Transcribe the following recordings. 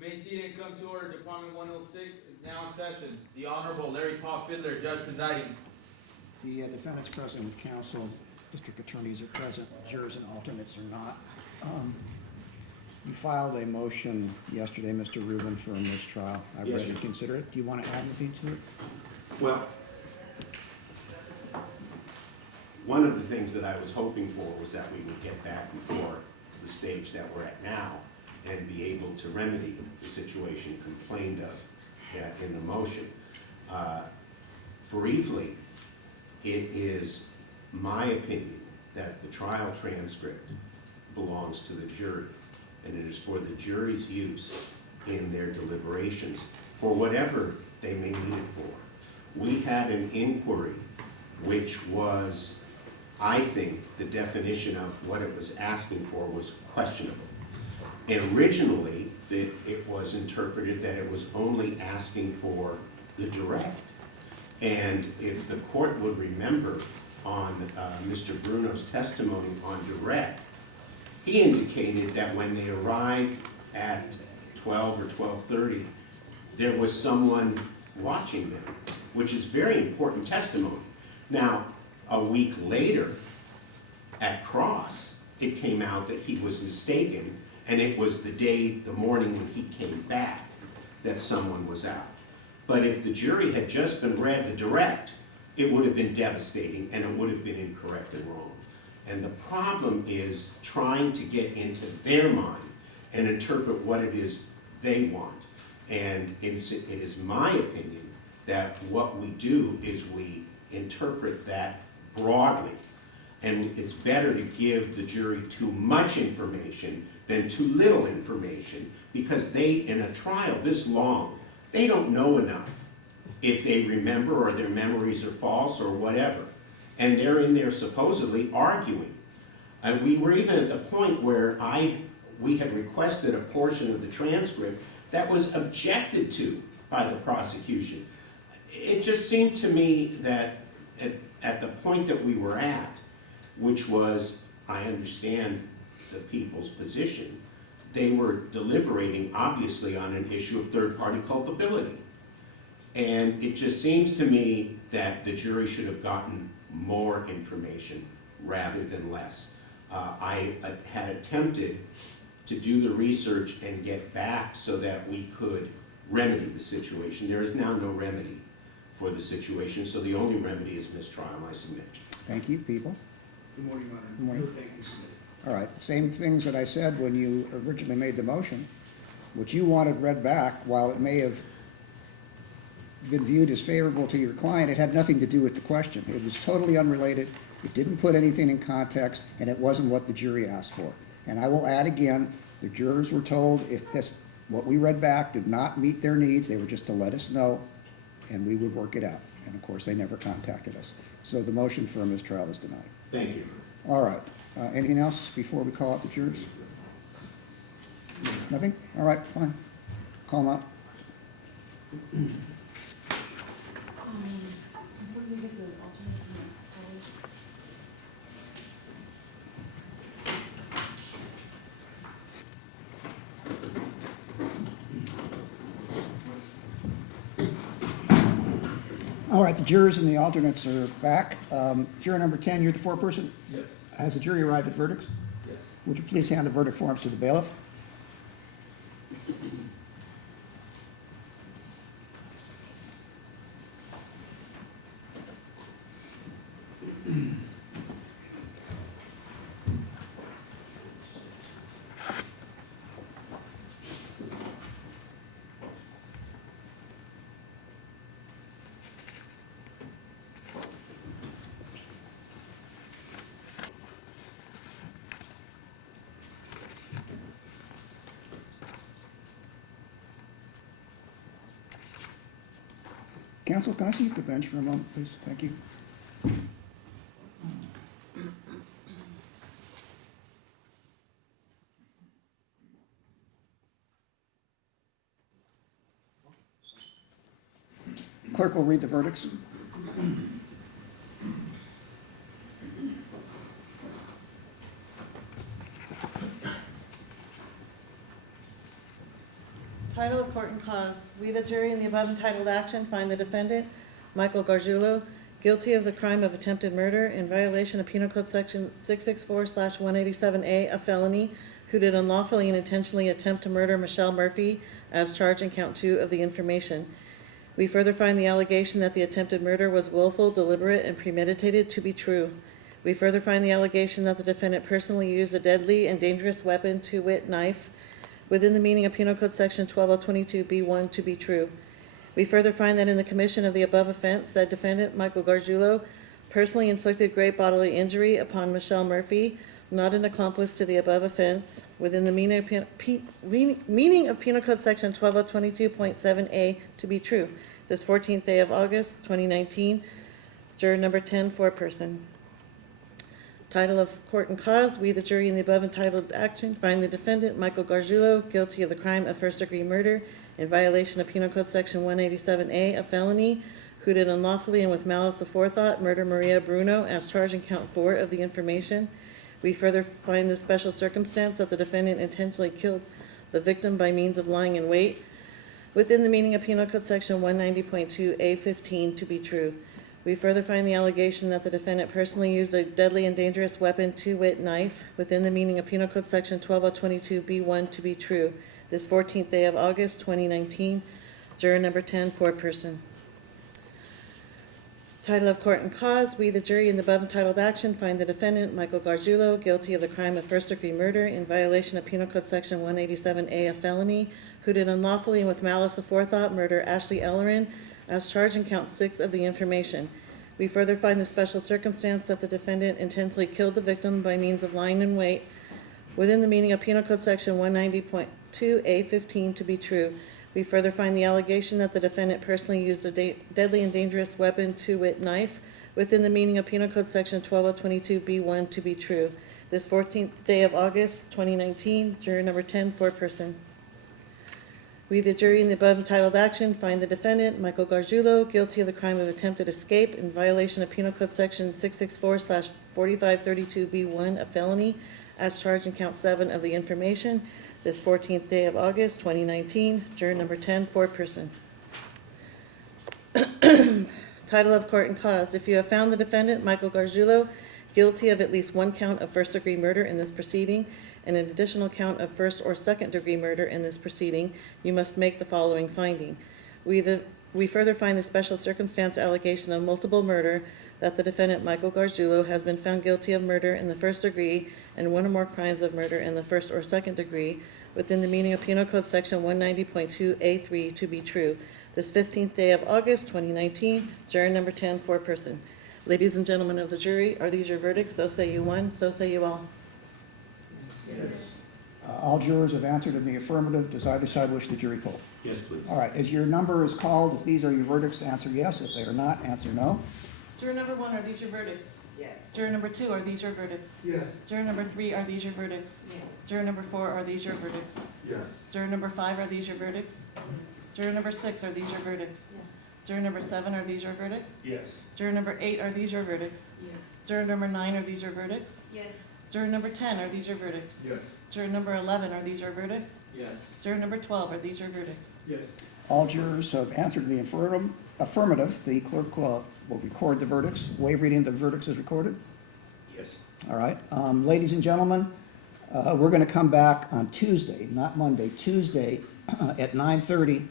Remain seated and come to order. Department 106 is now in session. The Honorable Larry Paul Fiddler, Judge presiding. The defendant's present with counsel, district attorneys are present, jurors and alternates are not. You filed a motion yesterday, Mr. Rubin, for a mistrial. I read and consider it. Do you want to add anything to it? Well, one of the things that I was hoping for was that we would get back before the stage that we're at now and be able to remedy the situation complained of in the motion. Briefly, it is my opinion that the trial transcript belongs to the jury, and it is for the jury's use in their deliberations for whatever they may need it for. We had an inquiry which was, I think, the definition of what it was asking for was questionable. And originally, it was interpreted that it was only asking for the direct. And if the court would remember on Mr. Bruno's testimony on direct, he indicated that when they arrived at 12 or 12:30, there was someone watching them, which is very important testimony. Now, a week later, at cross, it came out that he was mistaken, and it was the morning when he came back, that someone was out. But if the jury had just been read the direct, it would have been devastating, and it would have been incorrect and wrong. And the problem is trying to get into their mind and interpret what it is they want. And it is my opinion that what we do is we interpret that broadly. And it's better to give the jury too much information than too little information, because they, in a trial this long, they don't know enough if they remember or their memories are false or whatever. And they're in there supposedly arguing. And we were even at the point where we had requested a portion of the transcript that was objected to by the prosecution. It just seemed to me that at the point that we were at, which was, I understand the people's position, they were deliberating obviously on an issue of third-party culpability. And it just seems to me that the jury should have gotten more information rather than less. I had attempted to do the research and get back so that we could remedy the situation. There is now no remedy for the situation, so the only remedy is mistrial, I submit. Thank you, people. Good morning, Your Honor. Good morning. No, thank you, submitted. All right, same things that I said when you originally made the motion. What you wanted read back, while it may have been viewed as favorable to your client, it had nothing to do with the question. It was totally unrelated. It didn't put anything in context, and it wasn't what the jury asked for. And I will add again, the jurors were told if what we read back did not meet their needs, they were just to let us know, and we would work it out. And of course, they never contacted us. So the motion for a mistrial is denied. Thank you. All right. Anything else before we call out the jurors? Nothing? All right, fine. Call them out. Can somebody get the alternates and colors? All right, the jurors and the alternates are back. Juror number 10, you're the foreperson? Yes. Has the jury arrived at verdicts? Yes. Would you please hand the verdict forms to the bailiff? Counsel, can I see you at the bench for a moment, please? Thank you. Clerk will read the verdicts. Title of Court and Cause. We, the jury, in the above entitled action, find the defendant, Michael Gargiulo, guilty of the crime of attempted murder in violation of Penal Code Section 664/187A, a felony, who did unlawfully and intentionally attempt to murder Michelle Murphy as charged in count 2 of the information. We further find the allegation that the attempted murder was willful, deliberate, and premeditated to be true. We further find the allegation that the defendant personally used a deadly and dangerous weapon, to wit, knife, within the meaning of Penal Code Section 12022B1 to be true. We further find that in the commission of the above offense, said defendant, Michael Gargiulo, personally inflicted great bodily injury upon Michelle Murphy, not an accomplice to the above offense, within the meaning of Penal Code Section 12022.7A to be true. This 14th day of August, 2019, juror number 10, foreperson. Title of Court and Cause. We, the jury, in the above entitled action, find the defendant, Michael Gargiulo, guilty of the crime of first-degree murder in violation of Penal Code Section 187A, a felony, who did unlawfully and with malice aforethought murder Maria Bruno as charged in count 4 of the information. We further find the special circumstance that the defendant intentionally killed the victim by means of lying in wait, within the meaning of Penal Code Section 190.2A15 to be true. We further find the allegation that the defendant personally used a deadly and dangerous weapon, to wit, knife, within the meaning of Penal Code Section 12022B1 to be true. This 14th day of August, 2019, juror number 10, foreperson. Title of Court and Cause. We, the jury, in the above entitled action, find the defendant, Michael Gargiulo, guilty of the crime of first-degree murder in violation of Penal Code Section 187A, a felony, who did unlawfully and with malice aforethought murder Ashley Ellerin as charged in count 6 of the information. We further find the special circumstance that the defendant intentionally killed the victim by means of lying in wait, within the meaning of Penal Code Section 190.2A15 to be true. We further find the allegation that the defendant personally used a deadly and dangerous weapon, to wit, knife, within the meaning of Penal Code Section 12022B1 to be true. This 14th day of August, 2019, juror number 10, foreperson. We, the jury, in the above entitled action, find the defendant, Michael Gargiulo, guilty of the crime of attempted escape in violation of Penal Code Section 664/4532B1, a felony, as charged in count 7 of the information. This 14th day of August, 2019, juror number 10, foreperson. Title of Court and Cause. If you have found the defendant, Michael Gargiulo, guilty of at least one count of first-degree murder in this proceeding and an additional count of first or second-degree murder in this proceeding, you must make the following finding. We further find the special circumstance allegation of multiple murder, that the defendant, Michael Gargiulo, has been found guilty of murder in the first degree and one or more crimes of murder in the first or second degree within the meaning of Penal Code Section 190.2A3 to be true. This 15th day of August, 2019, juror number 10, foreperson. Ladies and gentlemen of the jury, are these your verdicts? So say you one, so say you all. All jurors have answered in the affirmative. Does either side wish the jury poll? Yes, please. All right, as your number is called, if these are your verdicts, answer yes. If they are not, answer no. Juror number 1, are these your verdicts? Yes. Juror number 2, are these your verdicts? Yes. Juror number 3, are these your verdicts? Yes. Juror number 4, are these your verdicts? Yes. Juror number 5, are these your verdicts? Juror number 6, are these your verdicts? Yes. Juror number 7, are these your verdicts? Yes. Juror number 8, are these your verdicts? Yes. Juror number 9, are these your verdicts? Yes. Juror number 10, are these your verdicts? Yes. Juror number 11, are these your verdicts? Yes. Juror number 12, are these your verdicts? Yes. All jurors have answered in the affirmative. The clerk will record the verdicts. Waive reading of the verdicts is recorded. Yes. All right. Ladies and gentlemen, we're going to come back on Tuesday, not Monday, Tuesday at 9:30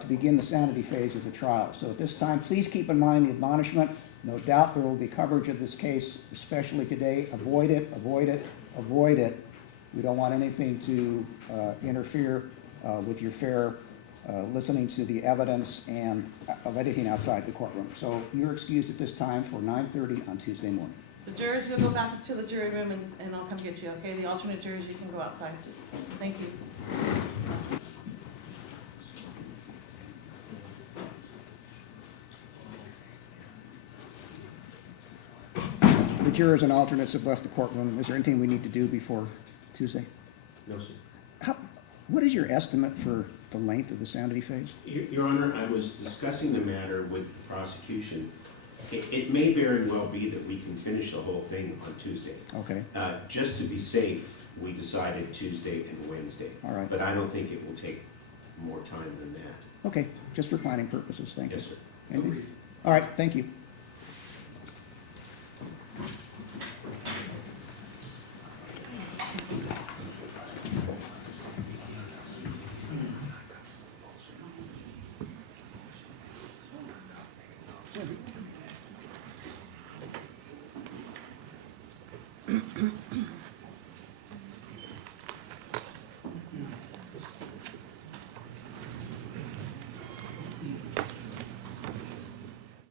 to begin the sanity phase of the trial. So at this time, please keep in mind the admonishment. No doubt there will be coverage of this case, especially today. Avoid it, avoid it, avoid it. We don't want anything to interfere with your fair listening to the evidence and of anything outside the courtroom. So you're excused at this time for 9:30 on Tuesday morning. The jurors, you'll go back to the jury room and I'll come get you, okay? The alternate jurors, you can go outside. Thank you. The jurors and alternates have left the courtroom. Is there anything we need to do before Tuesday? No, sir. What is your estimate for the length of the sanity phase? Your Honor, I was discussing the matter with the prosecution. It may very well be that we can finish the whole thing on Tuesday. Okay, Just to be safe, we decided Tuesday and Wednesday. all right. But I don't think it will take more time than that. Okay, just for planning purposes, thank you. Yes, sir. Anything? All right, thank you.